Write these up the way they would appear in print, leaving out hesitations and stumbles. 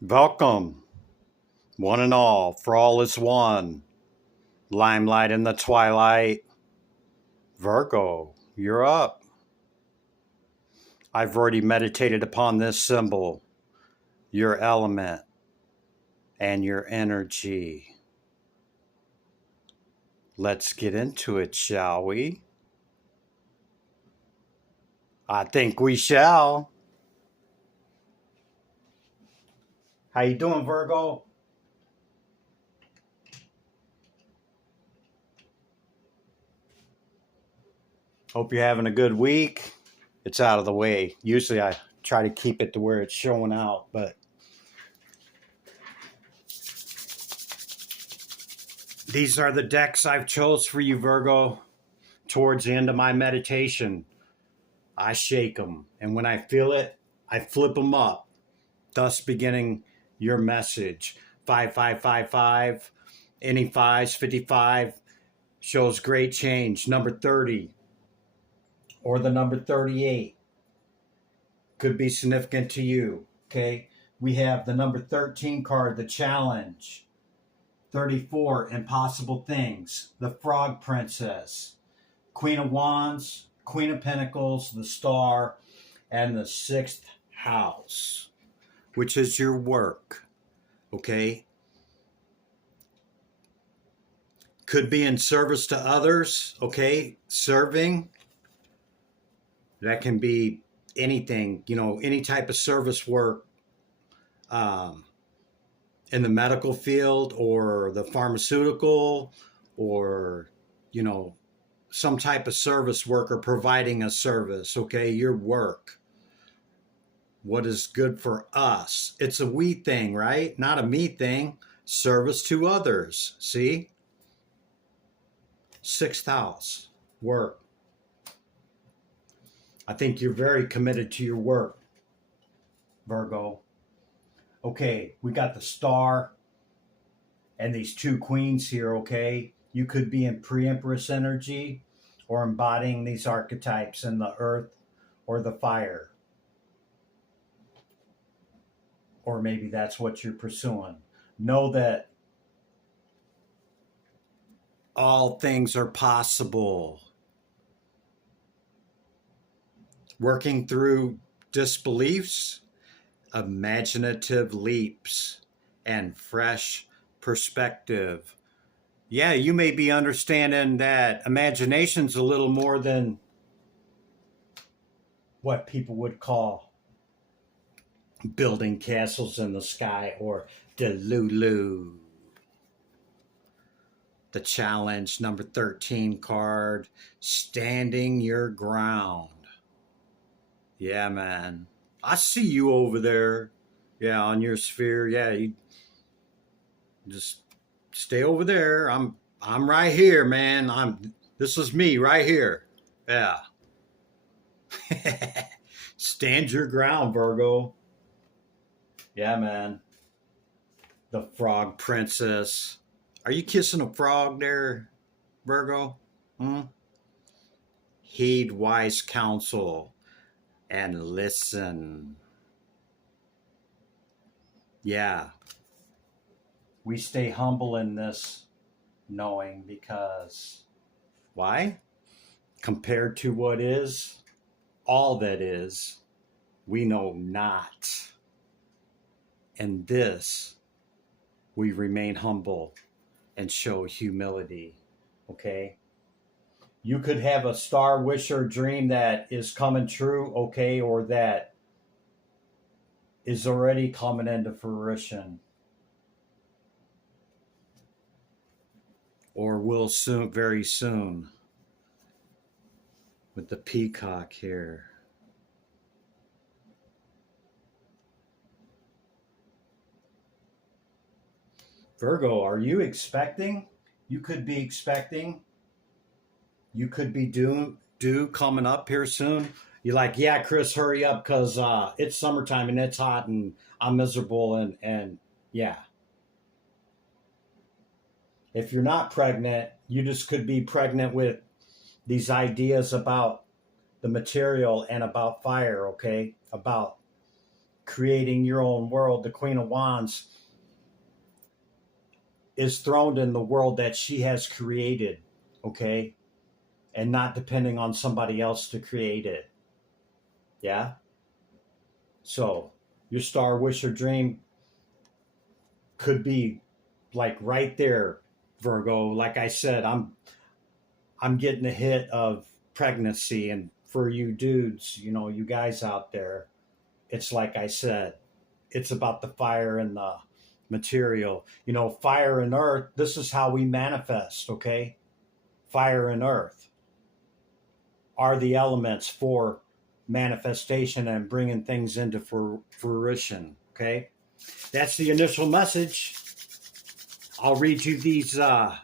Welcome, one and all, for all is one. Limelight in the twilight. Virgo, you're up. I've already meditated upon this symbol, your element, and your energy. Let's get into it, shall we? I think we shall. How you doing, Virgo? Hope you're having a good week. It's out of the way. Usually I try to keep it to where it's showing out, but these are the decks I've chose for you, Virgo. Towards the end of my meditation, I shake them, and when I feel it, I flip them up, thus beginning your message. 5555, any fives, 55 shows great change. Number 30 or the number 38 could be significant to you. Okay, we have the number 13 card, the challenge. 34, impossible things. The frog princess. Queen of Wands, Queen of Pentacles, the Star, and the 6th house, which is your work, okay? Could be in service to others, okay? Serving, that can be anything, any type of service work in the medical field or the pharmaceutical or, some type of service worker providing a service, okay? Your work. What is good for us? It's a we thing, right? Not a me thing. Service to others. See? 6th house. Work. I think you're very committed to your work, Virgo. Okay, we got the Star and these two queens here, okay? You could be in pre-empress energy or embodying these archetypes in the earth or the fire. Or maybe that's what you're pursuing. Know that all things are possible. Working through disbeliefs, imaginative leaps, and fresh perspective. Yeah, you may be understanding that imagination's a little more than what people would call building castles in the sky or Delulu. The challenge, number 13 card, standing your ground. Yeah, man. I see you over there. Yeah, on your sphere. Yeah, you just stay over there. I'm right here, man. This is me right here. Yeah. Stand your ground, Virgo. Yeah, man. The frog princess. Are you kissing a frog there, Virgo? Heed wise counsel and listen. Yeah. We stay humble in this knowing because why? Compared to what is, all that is, we know not. In this, we remain humble and show humility, okay? You could have a star wish or dream that is coming true, okay, or that is already coming into fruition. Or will soon, very soon, with the peacock here. Virgo, are you expecting? You could be expecting. You could be due coming up here soon. You're like, yeah, Chris, hurry up because it's summertime and it's hot and I'm miserable and yeah. If you're not pregnant, you just could be pregnant with these ideas about the material and about fire, okay? About creating your own world. The Queen of Wands is throned in the world that she has created, okay? And not depending on somebody else to create it. Yeah? So, your star wish or dream could be like right there, Virgo. Like I said, I'm getting a hit of pregnancy, and for you dudes, you know, you guys out there, it's like I said, it's about the fire and the material. You know, fire and earth, this is how we manifest, okay? Fire and earth are the elements for manifestation and bringing things into fruition, okay? That's the initial message. I'll read you these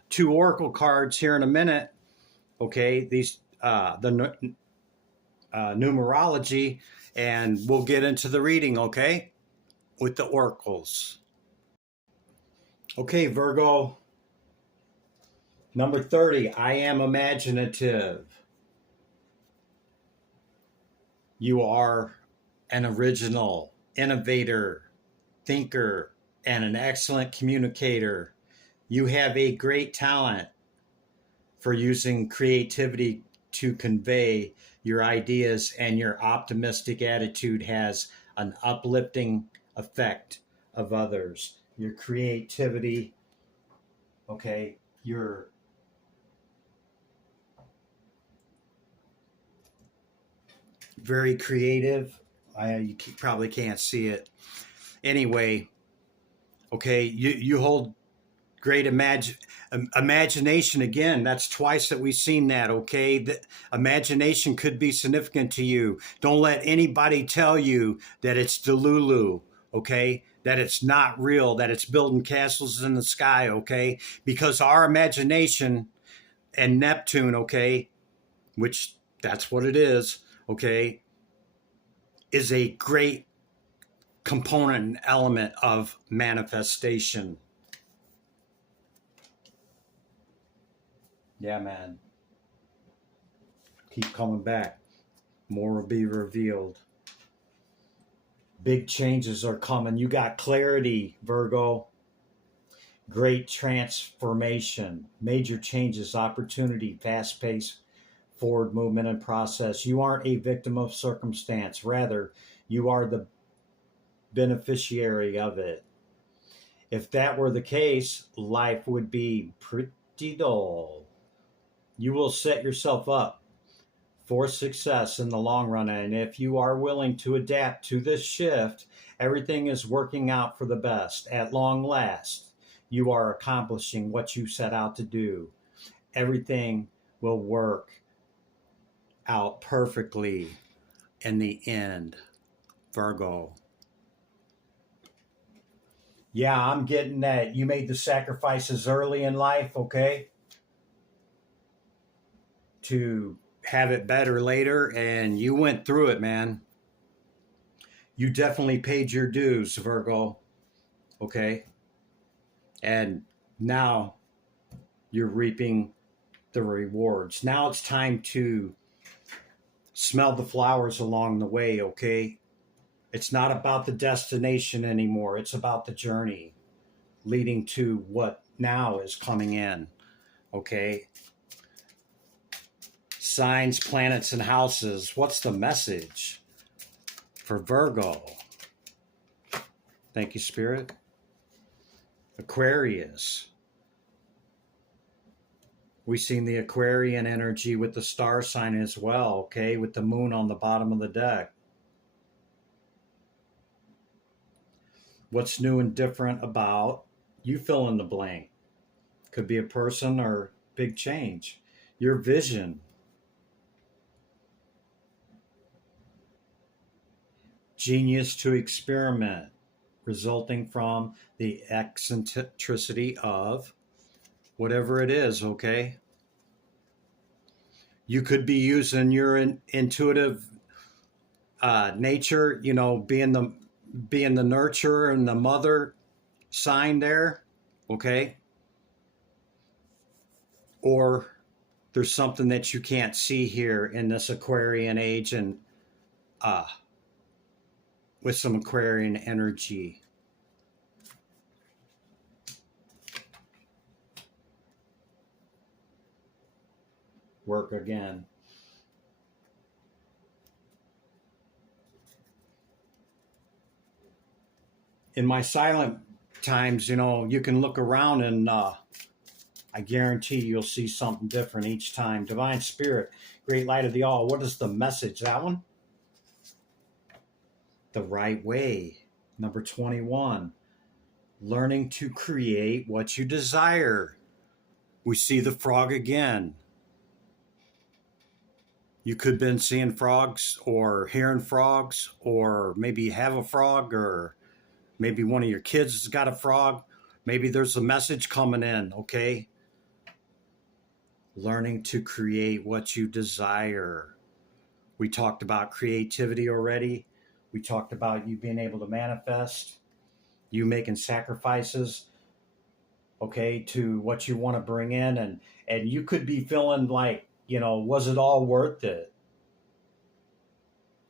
two oracle cards here in a minute, okay? These numerology, and we'll get into the reading, okay? With the oracles. Okay, Virgo. Number 30, I am imaginative. You are an original, innovator, thinker, and an excellent communicator. You have a great talent for using creativity to convey your ideas, and your optimistic attitude has an uplifting effect of others. Your creativity, okay, you're very creative. You probably can't see it. Anyway, okay, you hold great imagination. Again, that's twice that we've seen that, okay? The imagination could be significant to you. Don't let anybody tell you that it's delulu, okay? That it's not real, that it's building castles in the sky, okay? Because our imagination and Neptune, okay, which that's what it is, okay, is a great component and element of manifestation. Yeah, man. Keep coming back. More will be revealed. Big changes are coming. You got clarity, Virgo. Great transformation. Major changes, opportunity, fast pace, forward movement and process. You aren't a victim of circumstance. Rather, you are the beneficiary of it. If that were the case, life would be pretty dull. You will set yourself up for success in the long run. And if you are willing to adapt to this shift, everything is working out for the best. At long last, you are accomplishing what you set out to do. Everything will work out perfectly in the end, Virgo. Yeah, I'm getting that. You made the sacrifices early in life, okay? To have it better later, and you went through it, man. You definitely paid your dues, Virgo, okay? And now you're reaping the rewards. Now it's time to smell the flowers along the way, okay? It's not about the destination anymore. It's about the journey leading to what now is coming in, okay? Signs, planets, and houses. What's the message for Virgo? Thank you, Spirit. Aquarius. We've seen the Aquarian energy with the star sign as well, okay, with the moon on the bottom of the deck. What's new and different about? You fill in the blank. Could be a person or big change. Your vision. Genius to experiment, resulting from the eccentricity of whatever it is, okay? You could be using your intuitive nature, you know, being the nurturer and the mother sign there, okay? Or there's something that you can't see here in this Aquarian age, and with some Aquarian energy. Work again. In my silent times, you know, you can look around and I guarantee you'll see something different each time. Divine Spirit, Great Light of the All. What is the message? That one? The right way. Number 21. Learning to create what you desire. We see the frog again. You could have been seeing frogs or hearing frogs, or maybe you have a frog, or maybe one of your kids has got a frog. Maybe there's a message coming in, okay? Learning to create what you desire. We talked about creativity already. We talked about you being able to manifest, you making sacrifices, okay, to what you want to bring in. And you could be feeling like, you know, was it all worth it?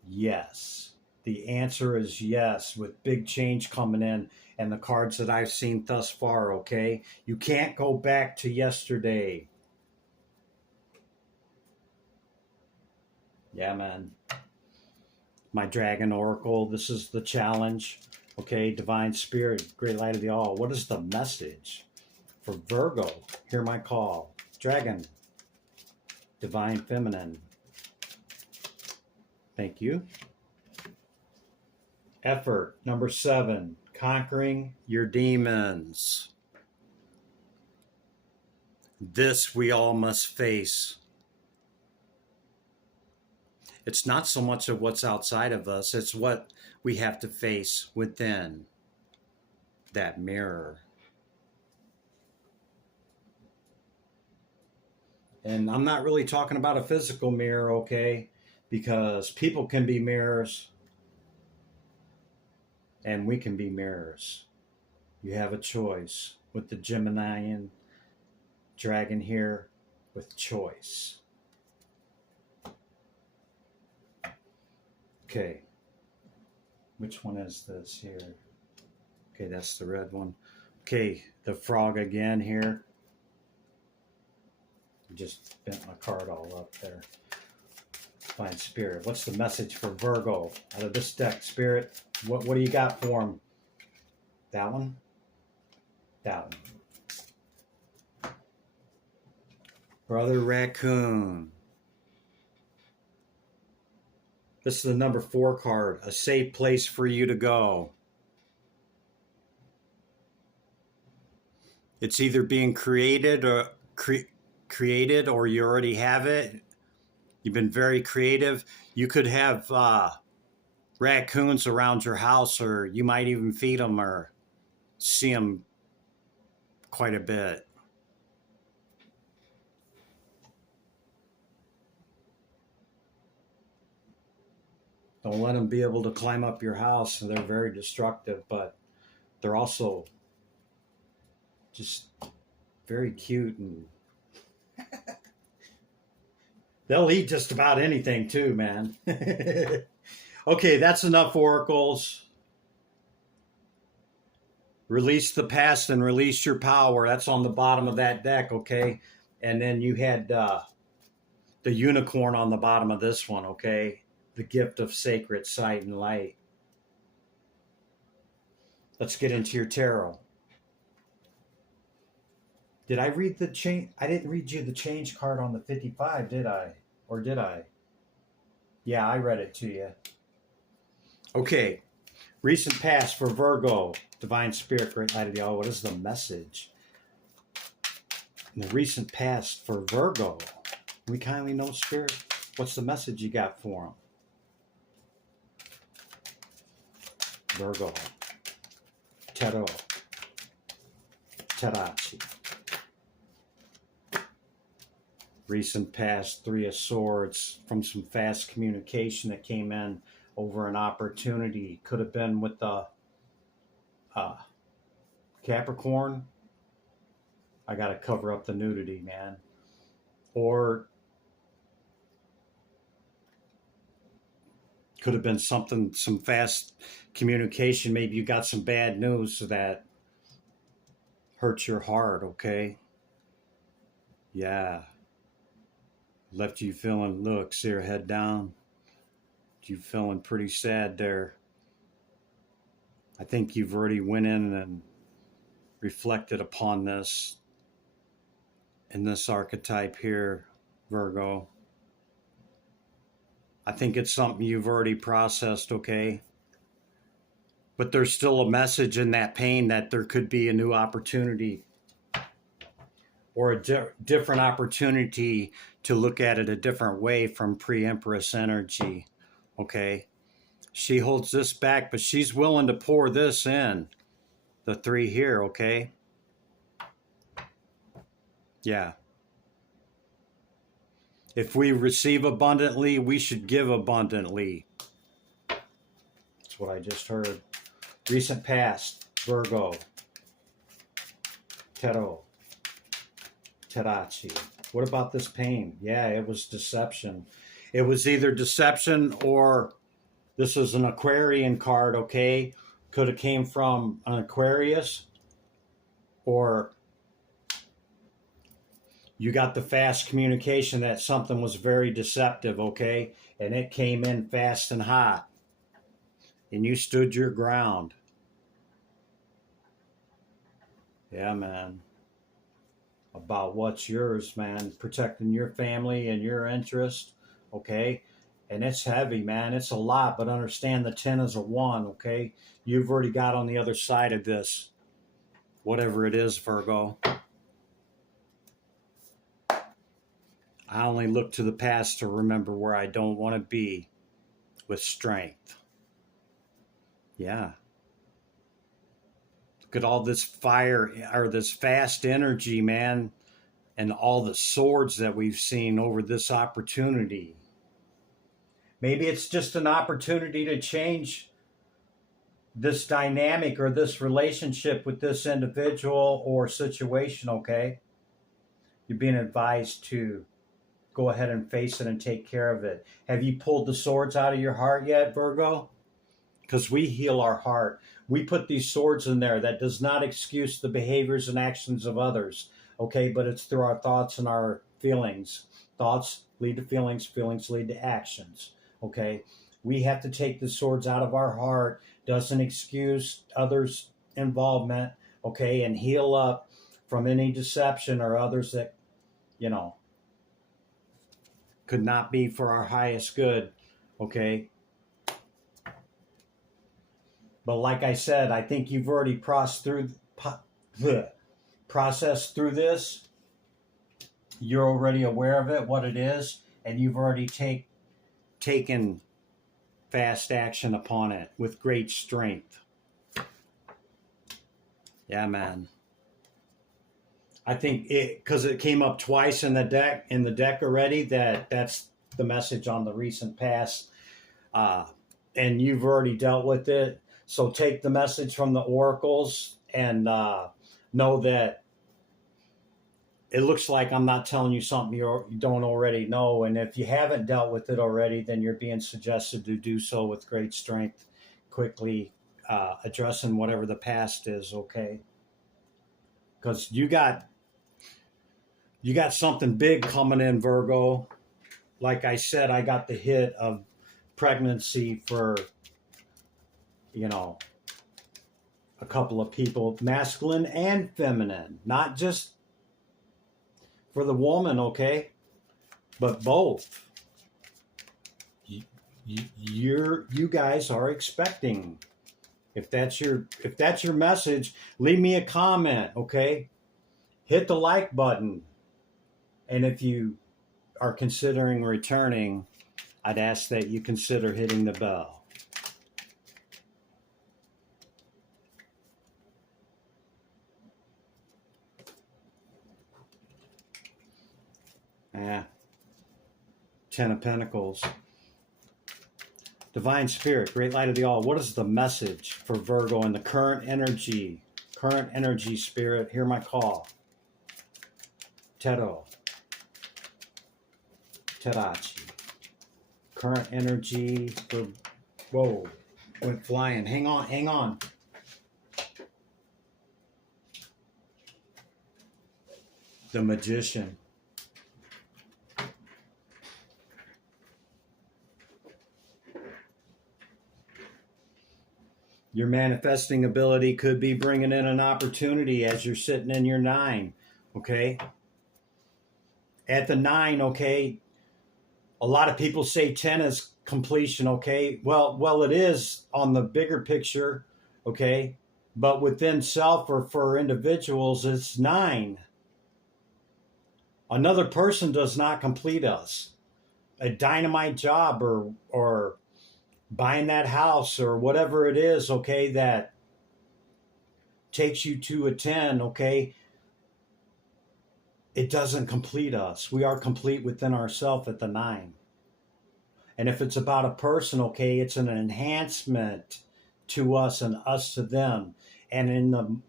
Yes. The answer is yes, with big change coming in and the cards that I've seen thus far, okay? You can't go back to yesterday. Yeah, man. My Dragon Oracle, this is the challenge. Okay, Divine Spirit, Great Light of the All. What is the message for Virgo? Hear my call. Dragon, Divine Feminine. Thank you. Effort, number 7, conquering your demons. This we all must face. It's not so much of what's outside of us, it's what we have to face within that mirror. And I'm not really talking about a physical mirror, okay? Because people can be mirrors and we can be mirrors. You have a choice with the Geminian dragon here with choice. Okay, which one is this here? Okay, that's the red one. Okay, the frog again here. Just bent my card all up there. Fine Spirit. What's the message for Virgo out of this deck, Spirit? What do you got for him? That one? That one. Brother Raccoon. This is the number 4 card. A safe place for you to go. It's either being created or you already have it. You've been very creative. You could have raccoons around your house, or you might even feed them or see them quite a bit. Don't let them be able to climb up your house. They're very destructive, but they're also just very cute, and they'll eat just about anything too, man. Okay, that's enough oracles. Release the past and release your power. That's on the bottom of that deck, okay? And then you had the unicorn on the bottom of this one, okay? The gift of sacred sight and light. Let's get into your tarot. Did I read the change? I didn't read you the change card on the 55, did I? Or did I? Yeah, I read it to you. Okay. Recent past for Virgo. Divine Spirit, Great Light of the All. What is the message? In the recent past for Virgo. We kindly know, Spirit. What's the message you got for him? Virgo. Tarot. Tarachi. Recent past, 3 of Swords, from some fast communication that came in over an opportunity. Could have been with the Capricorn. I got to cover up the nudity, man. Or Could have been something, some fast communication. Maybe you got some bad news that hurts your heart, okay? Yeah. Left you feeling, look, see her head down. You feeling pretty sad there. I think you've already went in and reflected upon this in this archetype here, Virgo. I think it's something you've already processed, okay? But there's still a message in that pain that there could be a new opportunity or a different opportunity to look at it a different way from pre-Empress energy, okay? She holds this back, but she's willing to pour this in, the 3 here, okay? Yeah. If we receive abundantly, we should give abundantly. That's what I just heard. Recent past, Virgo, Tarot, Tarachi. What about this pain? Yeah, it was deception. It was either deception or this is an Aquarian card, okay? Could have came from an Aquarius, or you got the fast communication that something was very deceptive, okay? And it came in fast and hot. And you stood your ground. Yeah, man. About what's yours, man. Protecting your family and your interest, okay? And it's heavy, man. It's a lot, but understand the 10 is a 1, okay? You've already got on the other side of this, whatever it is, Virgo. I only look to the past to remember where I don't want to be with strength. Yeah. Look at all this fire or this fast energy, man, and all the swords that we've seen over this opportunity. Maybe it's just an opportunity to change this dynamic or this relationship with this individual or situation, okay? You're being advised to go ahead and face it and take care of it. Have you pulled the swords out of your heart yet, Virgo? Because we heal our heart. We put these swords in there. That does not excuse the behaviors and actions of others, okay? But it's through our thoughts and our feelings. Thoughts lead to feelings. Feelings lead to actions, okay? We have to take the swords out of our heart. Doesn't excuse others' involvement, okay? And heal up from any deception or others that, could not be for our highest good, okay? But like I said, I think you've already processed through this. You're already aware of it, what it is, and you've already taken fast action upon it with great strength. Yeah, man. I think because it came up twice in the deck already, that's the message on the recent past, and you've already dealt with it. So take the message from the oracles and know that it looks like I'm not telling you something you don't already know. And if you haven't dealt with it already, then you're being suggested to do so with great strength, quickly addressing whatever the past is, okay? Because you got something big coming in, Virgo. Like I said, I got the hit of pregnancy for a couple of people, masculine and feminine, not just for the woman, okay, but both. You guys are expecting. If that's your message, leave me a comment, okay? Hit the like button, and if you are considering returning, I'd ask that you consider hitting the bell. Yeah. 10 of Pentacles. Divine Spirit, Great Light of the All. What is the message for Virgo in the current energy? Current energy, Spirit, hear my call. Tarot. Tarachi. Current energy for Whoa, went flying. Hang on, hang on. The Magician. Your manifesting ability could be bringing in an opportunity as you're sitting in your 9, okay? At the 9, okay, a lot of people say 10 is completion, okay? Well, it is on the bigger picture, okay? But within self or for individuals, it's 9. Another person does not complete us. A dynamite job or buying that house or whatever it is, okay, that takes you to a 10, okay, it doesn't complete us. We are complete within ourselves at the 9. And if it's about a person, okay, it's an enhancement to us and us to them. And in the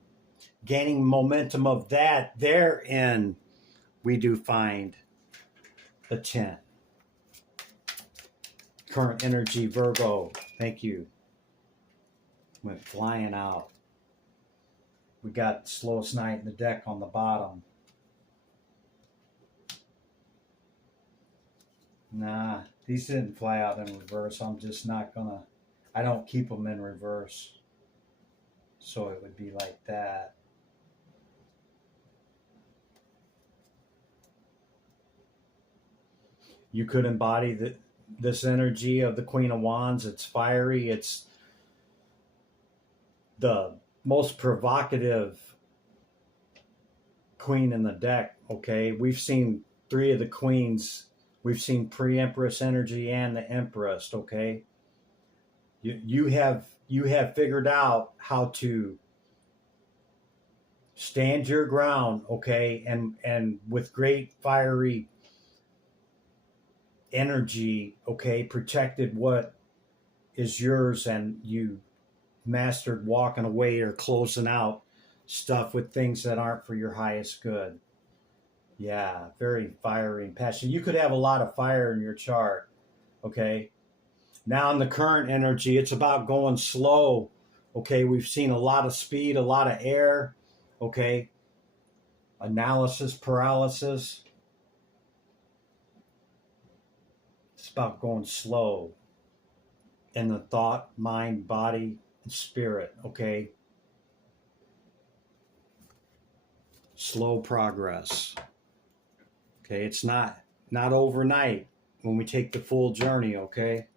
gaining momentum of that, therein, we do find the 10. Current energy, Virgo. Thank you. Went flying out. We got slowest night in the deck on the bottom. Nah, these didn't fly out in reverse. I'm just not gonna, I don't keep them in reverse. So it would be like that. You could embody this energy of the Queen of Wands. It's fiery. It's the most provocative queen in the deck, okay? We've seen 3 of the queens. We've seen pre-empress energy and the empress, okay? You have figured out how to stand your ground, okay? And with great fiery energy, okay, protected what is yours, and you mastered walking away or closing out stuff with things that aren't for your highest good. Yeah, very fiery and passionate. You could have a lot of fire in your chart, okay? Now in the current energy, it's about going slow, okay? We've seen a lot of speed, a lot of air, okay? Analysis paralysis. It's about going slow in the thought, mind, body, and spirit, okay? Slow progress. Okay, it's not overnight when we take the full journey, okay?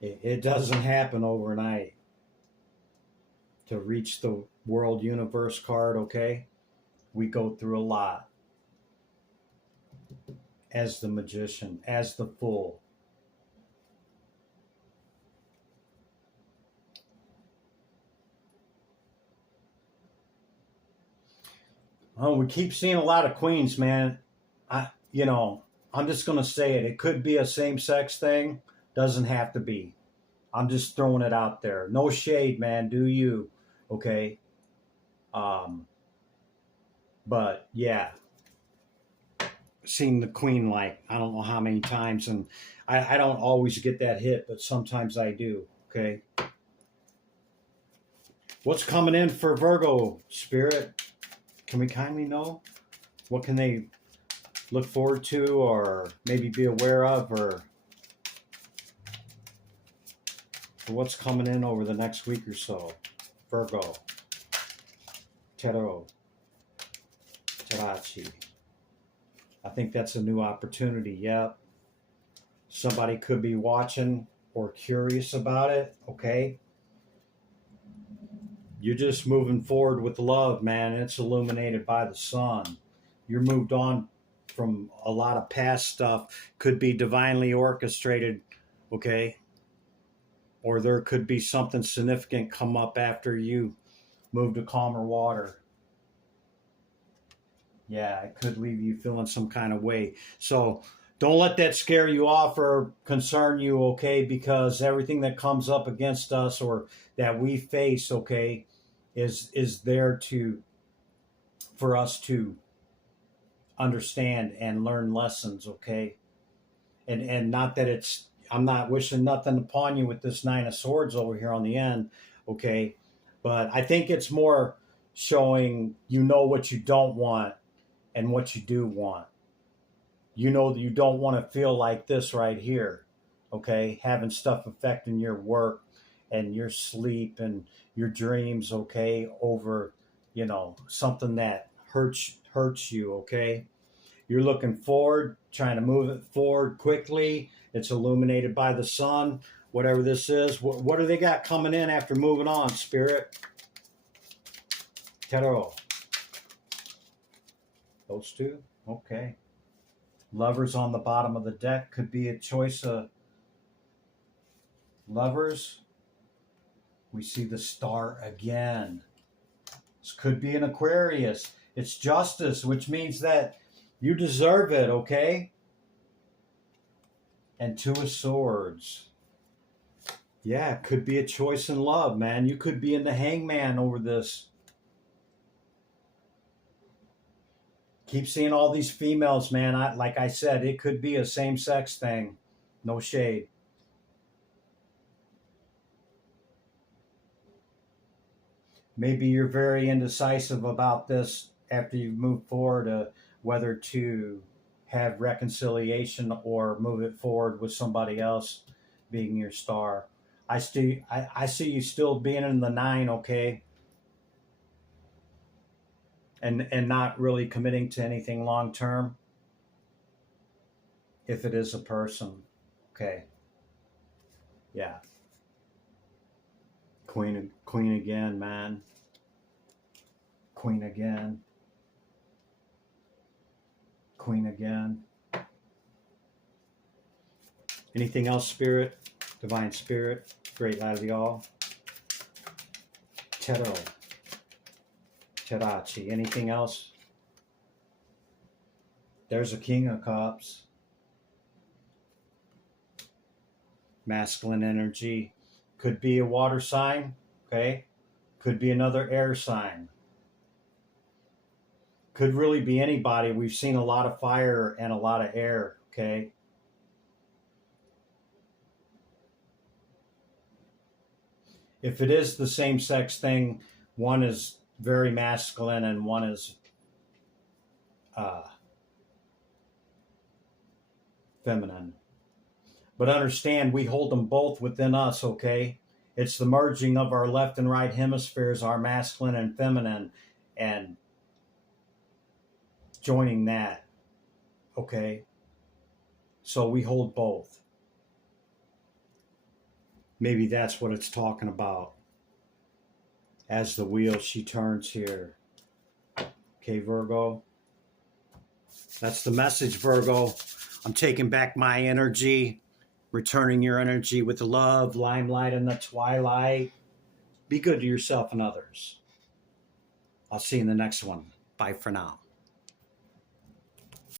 It doesn't happen overnight to reach the world universe card, okay? We go through a lot as the Magician, as the Fool. Oh, we keep seeing a lot of queens, man. I'm just going to say it. It could be a same-sex thing. Doesn't have to be. I'm just throwing it out there. No shade, man. Do you? Okay. But yeah, seen the queen like I don't know how many times, and I don't always get that hit, but sometimes I do. Okay. What's coming in for Virgo, Spirit? Can we kindly know? What can they look forward to or maybe be aware of, or what's coming in over the next week or so? Virgo. Tarot. Tarachi. I think that's a new opportunity. Yep. Somebody could be watching or curious about it. Okay. You're just moving forward with love, man. It's illuminated by the sun. You're moved on from a lot of past stuff. Could be divinely orchestrated, okay? Or there could be something significant come up after you move to calmer water. Yeah, it could leave you feeling some kind of way. So don't let that scare you off or concern you, okay? Because everything that comes up against us or that we face, okay, is there for us to understand and learn lessons, okay? And not that it's I'm not wishing nothing upon you with this Nine of Swords over here on the end, okay? But I think it's more showing you know what you don't want and what you do want. You know that you don't want to feel like this right here, okay? Having stuff affecting your work and your sleep and your dreams, okay? Over, something that hurts you, okay? You're looking forward, trying to move it forward quickly. It's illuminated by the sun, whatever this is. What do they got coming in after moving on, Spirit? Tarot. Those two? Okay. Lovers on the bottom of the deck could be a choice of lovers. We see the star again. This could be an Aquarius. It's justice, which means that you deserve it, okay? And Two of Swords. Yeah, it could be a choice in love, man. You could be in the Hangman over this. Keep seeing all these females, man. Like I said, it could be a same-sex thing. No shade. Maybe you're very indecisive about this after you've moved forward, whether to have reconciliation or move it forward with somebody else being your star. I see you still being in the 9, okay? And not really committing to anything long term. If it is a person, okay. Yeah. Queen again, man. Queen again. Queen again. Anything else, Spirit? Divine Spirit, Great Light of the All. Tarot. Tarachi. Anything else? There's a King of Cups. Masculine energy. Could be a water sign, okay? Could be another air sign. Could really be anybody. We've seen a lot of fire and a lot of air, okay? If it is the same sex thing, one is very masculine and one is feminine. But understand, we hold them both within us, okay? It's the merging of our left and right hemispheres, our masculine and feminine, and joining that, okay? So we hold both. Maybe that's what it's talking about as the wheel she turns here. Okay, Virgo? That's the message, Virgo. I'm taking back my energy, returning your energy with the love, limelight in the twilight. Be good to yourself and others. I'll see you in the next one. Bye for now.